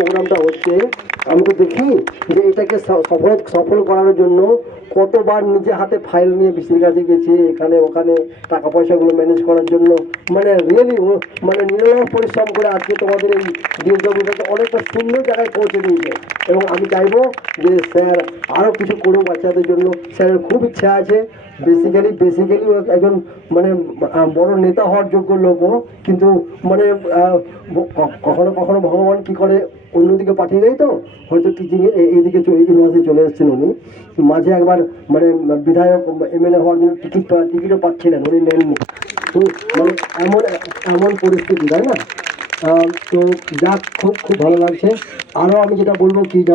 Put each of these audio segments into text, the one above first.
প্রোগ্রামটা হচ্ছে, আমি তো দেখি যে এটাকে সফল করার জন্য কতবার নিজে হাতে ফাইল নিয়ে বিসির কাছে গেছে, এখানে ওখানে টাকা পয়সাগুলো ম্যানেজ করার জন্য, মানে রিয়েলি মানে নিরলস পরিশ্রম করে আজকে তোমাদের এই ডিএসডব্লিউটাকে অনেকটা সুন্দর জায়গায় পৌঁছে দিয়েছে। এবং আমি চাইবো যে স্যার আরও কিছু করুক বাচ্চাদের জন্য। স্যারের খুব ইচ্ছা আছে, বেসিক্যালি একজন মানে বড় নেতা হওয়ার যোগ্য লোকও, কিন্তু মানে কখনো কখনো ভগবান কি করে অন্যদিকে পাঠিয়ে দেয়, তো হয়তো টিচিং এইদিকে ইউনিভার্সিটি চলে এসেছেন উনি। মাঝে একবার মানে বিধায়ক এমএলএ হওয়ার জন্য টিকিটও পাচ্ছিলেন, উনি নেননি। তো মানে এমন এমন পরিস্থিতি, তাই না? তো যাক, খুব খুব ভালো লাগছে। আরও আমি যেটা বলবো কি, যে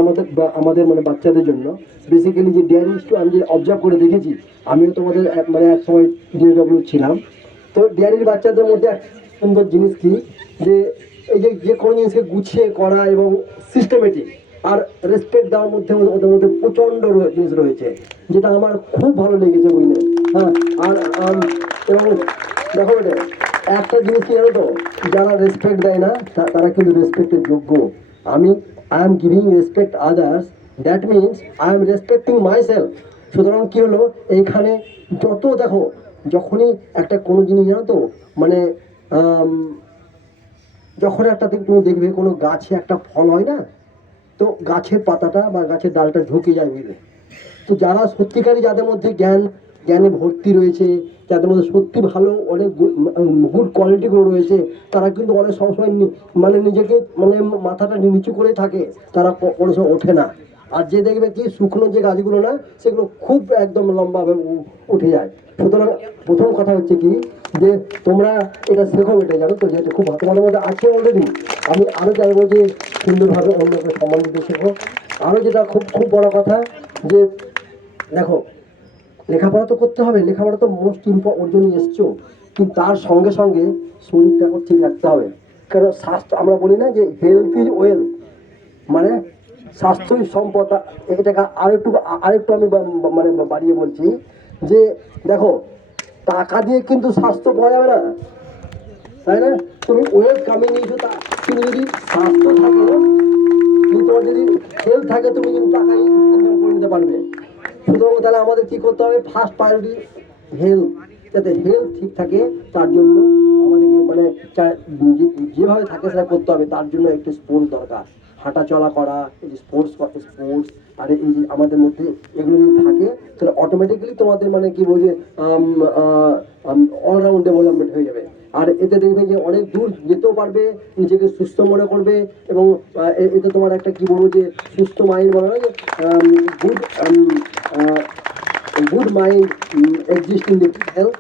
আমাদের মানে বাচ্চাদের জন্য বেসিক্যালি যে ডেয়ারি স্কুল আমি যে অবজার্ভ করে দেখেছি, আমিও তোমাদের মানে এক সময় ডিএডব্লিউ ছিলাম। তো ডেয়ারির বাচ্চাদের মধ্যে এক সুন্দর জিনিস কি, যে এই যে কোনো জিনিসকে গুছিয়ে করা এবং সিস্টেমেটিক আর রেসপেক্ট দেওয়ার মধ্যে ওদের মধ্যে প্রচণ্ড জিনিস রয়েছে, যেটা আমার খুব ভালো লেগেছে, বুঝলে? হ্যাঁ। আর এবং দেখো এটা একটা জিনিস কি জানো তো, যারা রেসপেক্ট দেয় না তারা কিন্তু রেসপেক্টের যোগ্য। I am giving respect others, that means I am respecting my self. সুতরাং কি হলো এইখানে, যত দেখো যখনই একটা কোনো জিনিস জানো তো, মানে যখন একটা তুমি দেখবে কোনো গাছে একটা ফল হয় না, তো গাছের পাতাটা বা গাছের ডালটা ঝুঁকে যায়, বুঝলে? তো যারা সত্যিকারই যাদের মধ্যে জ্ঞানে ভর্তি রয়েছে, যাদের মধ্যে সত্যি ভালো অনেক গুড কোয়ালিটিগুলো রয়েছে, তারা কিন্তু অনেক সবসময় মানে নিজেকে মানে মাথাটা নিচু করে থাকে, তারা কোনো সময় ওঠে না। আর যে দেখবে কি শুকনো যে গাছগুলো না, সেগুলো খুব একদম লম্বাভাবে উঠে যায়। সুতরাং প্রথম কথা হচ্ছে কি, যে তোমরা এটা শেখো, এটা জানো তো, যেটা খুব তোমাদের মধ্যে আছে অলরেডি। আমি আরও চাইবো যে সুন্দরভাবে অন্যকে সম্মান দিতে শেখো। আরও যেটা খুব খুব বড় কথা, যে দেখো লেখাপড়া তো করতে হবে, লেখাপড়া তো মোস্ট ওর জন্য এসছো, কিন্তু তার সঙ্গে সঙ্গে শরীরটাকে ঠিক রাখতে হবে। কারণ স্বাস্থ্য, আমরা বলি না যে হেলথ ইজ ওয়েলথ, মানে স্বাস্থ্যই সম্পদ। এটাকে আরেকটু আমি মানে বাড়িয়ে বলছি, যে দেখো টাকা দিয়ে কিন্তু স্বাস্থ্য পাওয়া যাবে না, তাই না? তুমি ওয়েলথ কামিয়ে নিয়েছো, কিন্তু যদি স্বাস্থ্য থাকে, কিন্তু তোমার যদি হেলথ থাকে, তুমি কিন্তু টাকা ইনকাম করে নিতে পারবে। সুতরাং তাহলে আমাদের কি করতে হবে, ফার্স্ট প্রায়োরিটি হেলথ। যাতে হেলথ ঠিক থাকে তার জন্য আমাদেরকে মানে যেভাবে থাকে সেটা করতে হবে, তার জন্য একটু স্পোর্টস দরকার। হাঁটা চলা করা, এই যে স্পোর্টস, আর এই যে আমাদের মধ্যে এগুলো যদি থাকে, তাহলে অটোমেটিক্যালি তোমাদের মানে কি বলছে অলরাউন্ড ডেভেলপমেন্ট হয়ে যাবে। আর এতে দেখবে যে অনেক দূর যেতেও পারবে, নিজেকে সুস্থ মনে করবে। এবং এতে তোমার একটা কি বলবো, যে সুস্থ মাইন্ড বলা হয়, good good mind exist in the health,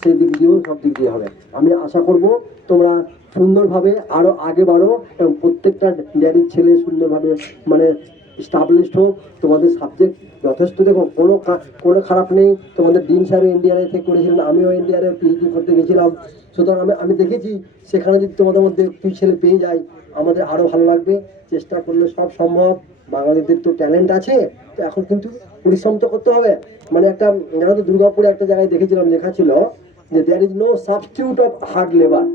সেই দিক দিয়েও সব দিক দিয়ে হবে। আমি আশা করব তোমরা সুন্দরভাবে আরও আগে বাড়ো, এবং প্রত্যেকটা ড্যাডির ছেলে সুন্দরভাবে মানে স্টাবলিশড হোক। তোমাদের সাবজেক্ট যথেষ্ট, দেখো কোনো খারাপ নেই। তোমাদের ডিন স্যারও ইন্ডিয়ারে থেকে করেছিলেন, আমিও ইন্ডিয়ারে পিএইচডি করতে গেছিলাম। সুতরাং আমি দেখেছি সেখানে যদি তোমাদের মধ্যে দুই ছেলে পেয়ে যাই, আমাদের আরও ভালো লাগবে। চেষ্টা করলে সব সম্ভব। বাঙালিদের তো ট্যালেন্ট আছে, তো এখন কিন্তু পরিশ্রম তো করতে হবে। মানে একটা জানো তো, দুর্গাপুরে একটা জায়গায় দেখেছিলাম, লেখা ছিল যে there is no substitute of hard labour,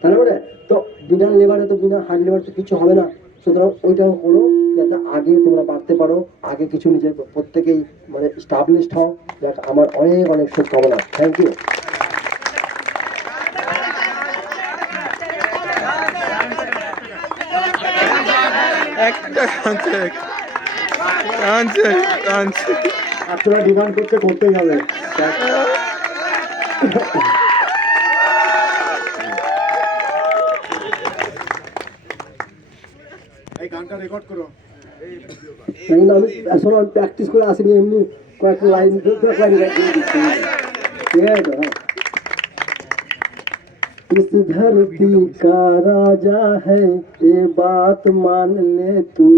তাই না? মানে তো বিনা লেবারে তো, বিনা হার্ড লেবার তো কিছু হবে না। সুতরাং ওইটাও করো, যাতে আগে তোমরা বাড়তে পারো, আগে কিছু নিজের প্রত্যেকেই মানে স্টাবলিশড হও। দেখ, আমার অনেক অনেক শুভকামনা। Thank you. একটা কাঁদছে, কাঁদছে, কাঁদছে। আপনারা ডিমান্ড করতে করতেই হবে। এই গানটা রেকর্ড করো। আমি আসলে প্র্যাকটিস করে আসিনি, এমনি কয়েকটা লাইন ঠিক আছে তো? হ্যাঁ। इस धरती का राजा है, ये बात मान ले तू,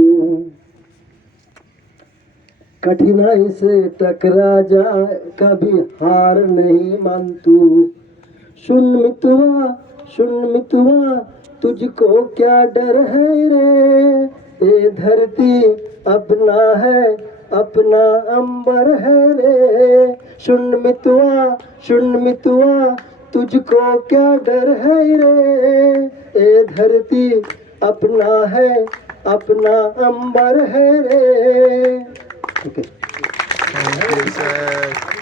कठिनाई से टकरा जाए, कभी हार नहीं मान तू। सुन मितवा, तुझको क्या डर है रे, ये धरती अपना है, अपना अंबर है रे। सुन मितवा, तुझको क्या डर है रे, ये धरती अपना है अपना अंबर है रे। Okay thank you sir